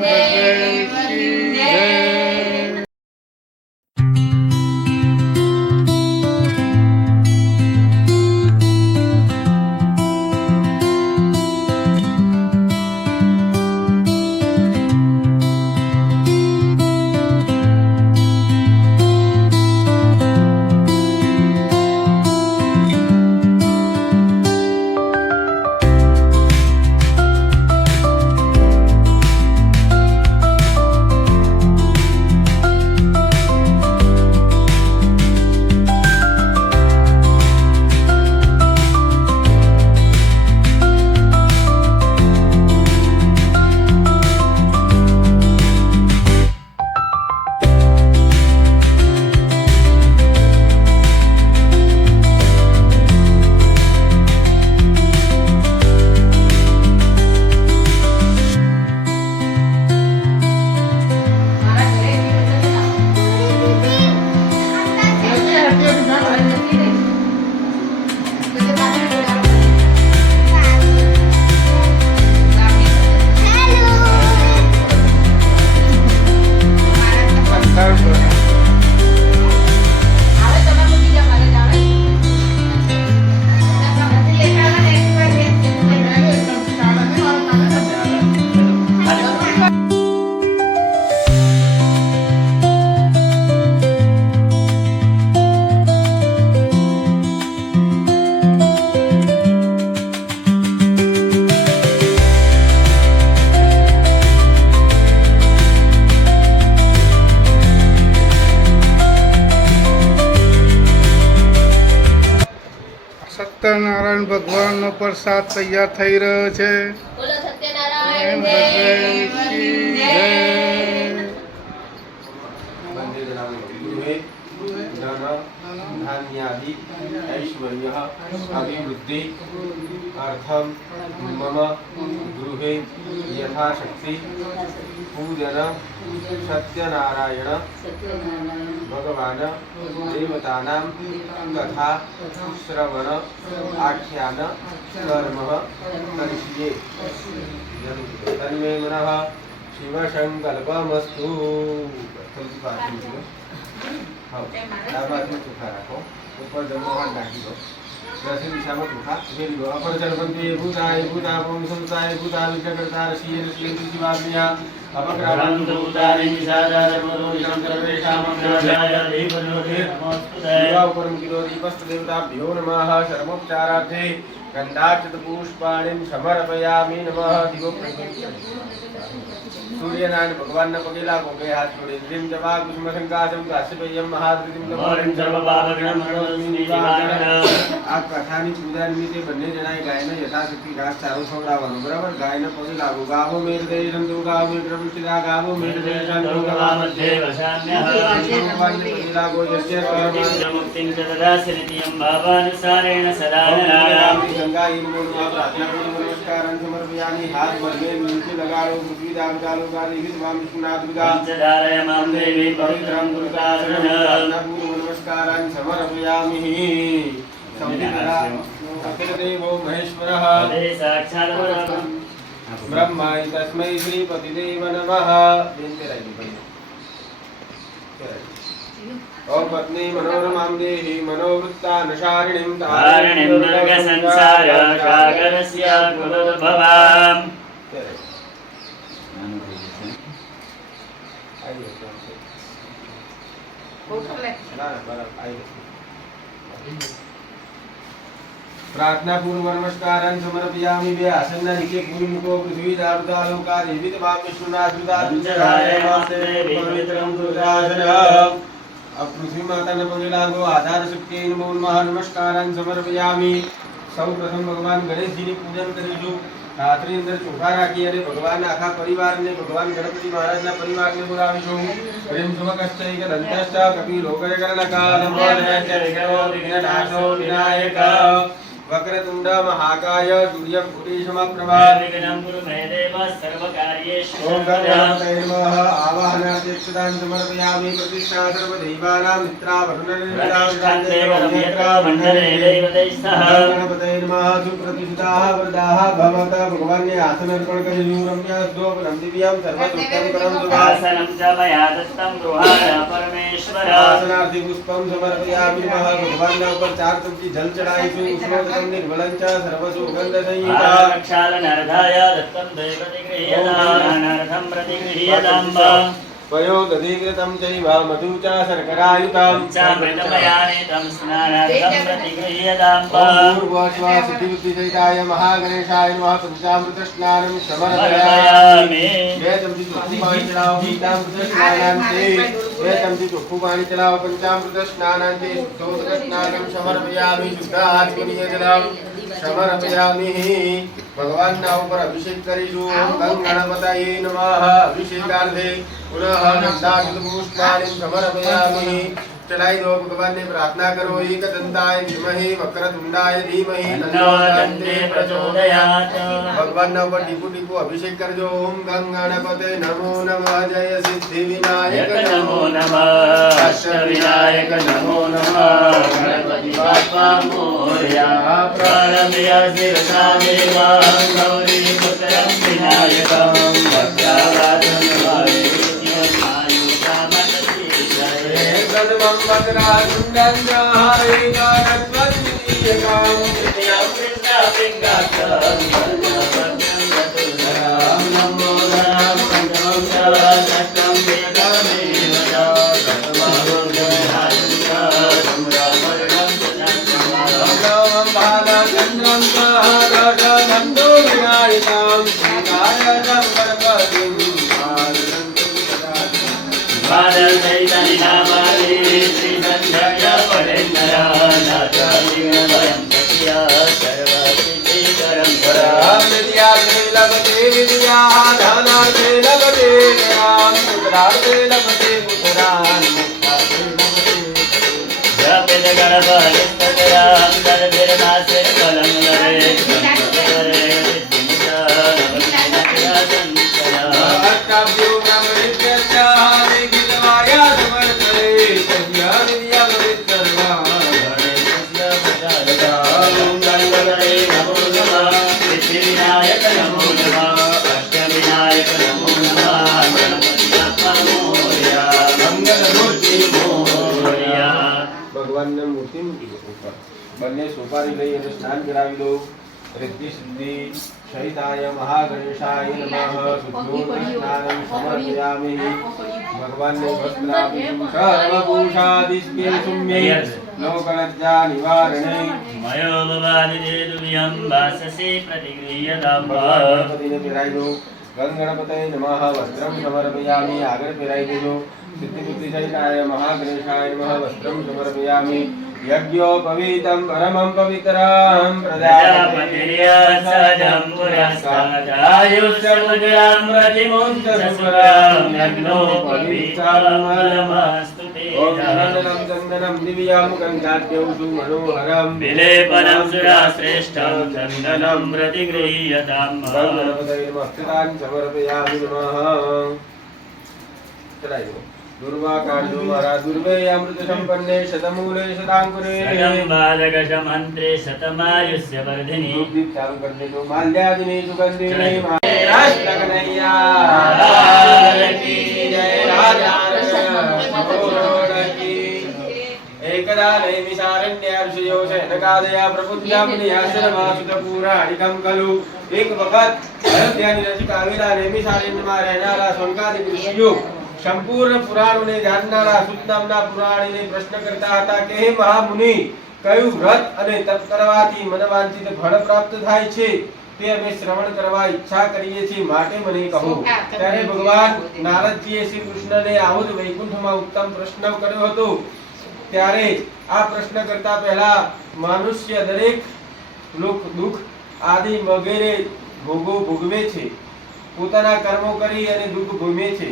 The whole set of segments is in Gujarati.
ભગવતી જય. સત્યનારાયણ ભગવાનનો પ્રસાદ તૈયાર થઈ રહ્યો છે. બોલો સત્યનારાયણ ભગવાન જય. धान्यादि ऐश्वर्य अभिवृद्धि अर्थम मम गृहे यथाशक्ति पूजन सत्यनारायण भगवान देवतानां कथा श्रवण आख्यान कर्म करिष्ये तन्मे मनः शिवसंकल्पमस्तु. ચોખા રાખો ઉપર જમવાનું નાખી દો. દક્ષિણ દિશામાં ચોખા ફેરી દો. અપર જનપંથે ભૂતાય ભૂતાપમ સંતાય ભૂતા વિઘ્નકર્તા રસીય રસીય શિવાગ્નિયા અપક્રાંત ભૂતાની વિસાદા ધર્મનો શંકરેશા મંગળાય દેવનોદે નમસ્તુતે. દેવા ઉપર મુકિલો દીપસ્ત દેવતાભ્યો નમઃ. શર્મોપચારાર્થે ગંધાચત પુષ્પાણિ સમર્પયામિ નમઃ. દીવો सूर्यनारायण भगवान ने पगे लागो के हाथ जोड़े द्रिम जवा कुसुम संकाशम काश्यपेयम महाद्रिम नमोरिम सर्वपापग्रहं मनोस्मिनिवारण. આ કથાની પૂજા નિમિત્તે બંને જણાએ ગાયને યથાશક્તિ ઘાસ ચારો ખવડાવવાનો. બરાબર. ગાયને પગે લાગો. ગાવો મેર દે સંતો ગાવો મેર પ્રભુચિતા ગાવો મેર દે સંતો ગવા મધ્યે વસામ્યઃ. ભગવાનને પગે લાગો. યસ્ય કર્મ મુક્તિં તદાસરિતિયં ભાવાનુસારેણ સદા નારાયણ ગંગા ઈમનો પ્રાર્થના પૂર્વક નમસ્કારં સમર્પયામિ. હાથ બંને નીચે લગાડો. પૃથ્વી દાવકાલો ગાલી વિદ્વામ વિષ્ણુનાથ દુર્ગા પંચધારય મામ દેવી પવિત્રં દુર્ગા શરણઃ. પૂર્વ નમસ્કારં સમર્પયામિ. અખિલ દેવો મહેશ્વરઃ સાક્ષાત બ્રહ્મા તસ્मै શ્રીપતિ દેવ નમઃ. ઓમ પત્ની મનોરમાં દેહી મનોવૃત્તાનુસારિણીં તારિણીં દુર્ગ સંસાર સાગરસ્ય કુલોદ્ભવામ. प्रार्थना पूर्व नमस्कारं समर्पयामि. वे आसन्ना निके भूमिमुखो पृथ्वी दारुदा लोका देवी तमाम विष्णुनाथ दुर्गा पंचधारय मास्ते पवित्रं दुर्गाशनः. अब पृथ्वी माता ने पगे लागो. आधार शक्ति नमो नमः. नमस्कारं समर्पयामि. સૌ પ્રથમ ભગવાન ગણેશજીની પૂજન કરીશું. રાત્રિ અંદર ચોખા રાખી અને ભગવાન આખા પરિવારને ભગવાન ગણપતિ મહારાજના પરિવારને બોલાવીશું. પ્રેમ સુમકશ્ચૈક દંતશ્ચ કપિ લોકયકર્ણક નમો નમઃ વિઘ્નનાશો વિનાયક. वक्रतुंड महाकाय सूर्यं कोटि समप्रभा विघ्नं कुरु मे देव सर्वकार्येषु ओम गणपतये नमः आवाहनार्थं समर्पयामि प्रतिष्ठा सर्वदैवानां गणपतये नमः सुप्रतिष्ठाः वरदाः भवतः भगवान् आसन अर्पण करियो रम्यास्दोपनं दिव्यं सर्वदुःखं आसनं च मया दत्तं गृहाण परमेश्वर आसनार्थी पुष्पं समर्पयामि नमः भगवान् ऊपर 4 चमची जल चढ़ाईसु उष्णोदकं निर्मलं च सर्वसुगंध संयुता क्षालनार्धाय दत्तं दैवतिगृह्यदानार्थं प्रतिगृह्यताम्ब वयोगधीकृतं चैव मधु च शर्करायुतं चामृतमयानेतं स्नानार्थं प्रतिगृह्यताम्ब पूर्वश्वासिद्धिबुद्धिसहिताय महागणेशाय नमः पंचामृत स्नानं समर्पयामि બે ચમચી ચોખ્ખું પાણી ચલાવો પંચામૃત સ્નાનાંતે બે ચમચી ચોખ્ખું પાણી ચલાવો પંચામૃત સ્નાનાંતે શુદ્ધોદક સ્નાनं સમર્પયામિ શુદ્ધ હાથ કોણીએ ચલાવો સમર્પયામિ ભગવાનના ઉપર અભિષેક કરીશું ગંગ ગણપતયે નમઃ અભિષેકાર્થે પુનઃ નંદાકૃત પુષ્પાણિ સમર્પયામિ चढ़ाई दो भगवान ने प्रार्थना करो एक दंताय विद्महे वक्रतुंडाय धीमहि तन्नो दन्ते प्रचोदयात् भगवान ना ऊपर टीपू टीपू अभिषेक कर दो ओम गंग गणपते नमो नमः जय सिद्धि विनायक नमो नमः अष्ट विनायक नमो नमः गणपति बाप्पा मोरया प्रारम्य शिरसा देवा गौरी पुत्रं विनायकं भक्तावादं બંને સોપારી લઈ અને સ્નાન કરાવી દો રિદ્ધિ સિદ્ધિ સહિતાય મહાગણેશાય નમઃ શુદ્ધોદક સ્નાनं સમર્પયામિ ભગવાનને વસ્ત્ર આપીશું સર્વભૂષાદિસ્કે સુમ્યે લોકલજ્જા નિવારણે મયો ભવાનિદેતુભ્યં વાસસે પ્રતિગૃહ્યતામ્બ ગણપતિને પહેરાવી દો ગંગ ગણપતये નમઃ વસ્ત્રમ સમર્પયામિ આગળ પહેરાવી દેજો સિદ્ધિ બુદ્ધિ સહિતાય મહાગણેશાય નમઃ વસ્ત્રમ સમર્પયામિ यज्ञोपवीतं परमं पवित्रं प्रजापतिर्यसजं पुरस्तादायुष्यमुद्रां प्रतिमुञ्चसुरां यज्ञोपवीतमस्तु ते चन्दनं चन्दनं दिव्यं गन्धाद्यौषु मनोहरं विलेपनं सुराश्रेष्ठं चन्दनं प्रतिगृह्यताम् गणपतये नमः स्थितान् समर्पयामि नमः चलाइए दुर्वाकार्यो महाराज दुर्वे अमृत संपन्ने शतमूले शतांकुरे शतमालकशमन्त्रे शतमायुष्य वर्धिनी दीप चालू कर दे दो माल्यादिनी सुगंधिनी राष्ट्रकनैया की जय राजा की एकदा नैमिषारण्यर्षयो शनकादया प्रबुद्धामुनियाश्रमासुत पुराणिकं खलु एक वखत अयोध्याની નજીક આવેલા નૈમિષારણ્યમાં રહેનારા શૌનકાદિક ઋષિઓ સંપૂર્ણ પુરાણોને જાણનારા સૂત નામના પુરાણીને પ્રશ્ન કરતા હતા કે હે મહામુનિ કયું વ્રત અને તપ કરવાથી મનવાંછિત ફળ પ્રાપ્ત થાય છે તે અમે શ્રવણ કરવા ઈચ્છા કરીએ છીએ માટે મને કહો ત્યારે ભગવાન નારદજીએ શ્રી કૃષ્ણને આવો જ વૈકુંઠમાં ઉત્તમ પ્રશ્ન કર્યો હતો ત્યારે આ પ્રશ્ન કરતા પહેલા મનુષ્ય દરેક દુઃખ આદિ વગેરે ભોગો ભોગવે છે પોતાના કર્મો કરી અને દુઃખ ભોગવે છે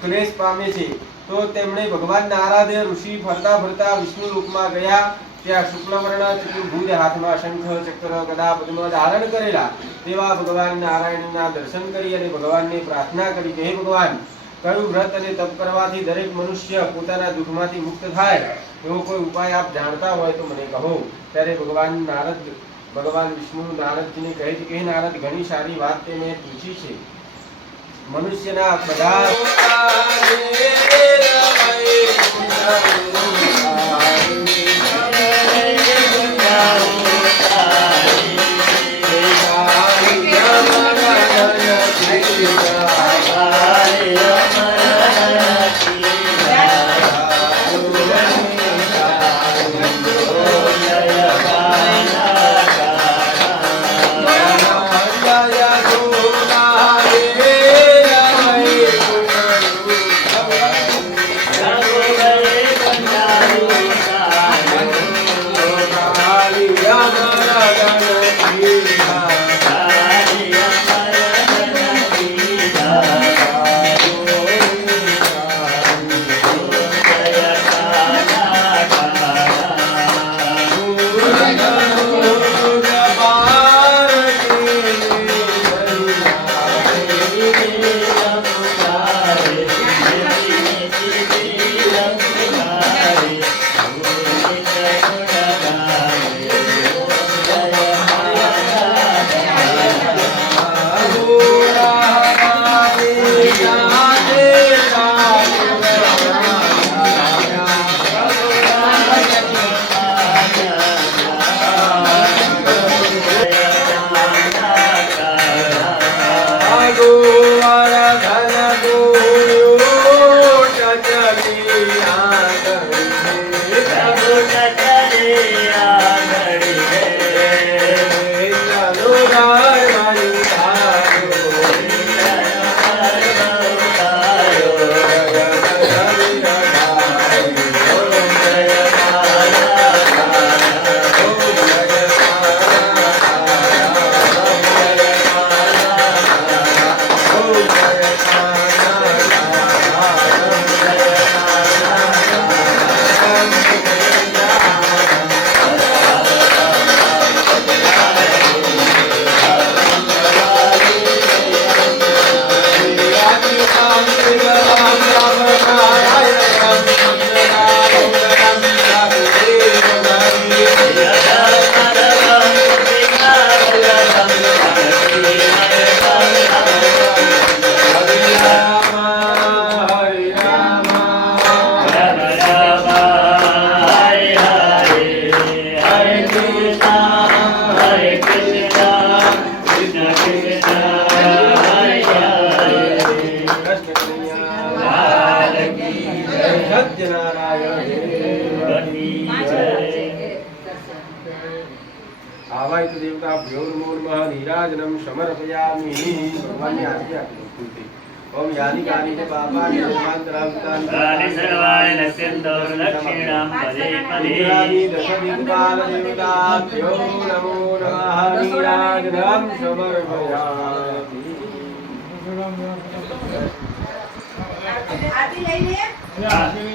ક્લેશ પામે છે તો તેમણે ભગવાનના આરાધ્ય ઋષિ ફરતા ફરતા વિષ્ણુ લોકમાં ગયા ત્યાં શુક્લવર્ણ ચતુર્ભુજ હાથમાં શંખ ચક્ર ગદા પદ્મ ધારણ કરેલા તેવા ભગવાન નારાયણના દર્શન કરી અને ભગવાનને પ્રાર્થના કરી કે હે ભગવાન, કયું વ્રત અને તપ કરવાથી દરેક મનુષ્ય પોતાના દુઃખમાંથી મુક્ત થાય એવો કોઈ ઉપાય આપ જાણતા હોય તો મને કહો. ત્યારે ભગવાન વિષ્ણુ નારદજીને કહે છે કે હે નારદ, ઘણી સારી વાત તે મેં પૂછી છે. મનુષ્યના બધા आवाहित देवता भ्योर्मूर्मः नीराजनं समर्पयामि. भगवानની આરતી આપી પૂરી. ओम यानि कानि च पापानि सर्वान्तरावृतानि तानि सर्वाणि नश्यन्तो दक्षिणां पदे पदे. इंद्रादि दशदिक्पालदेवताभ्यो नमो नमः. नीराजनं समर्पयामि. आरती लई ले.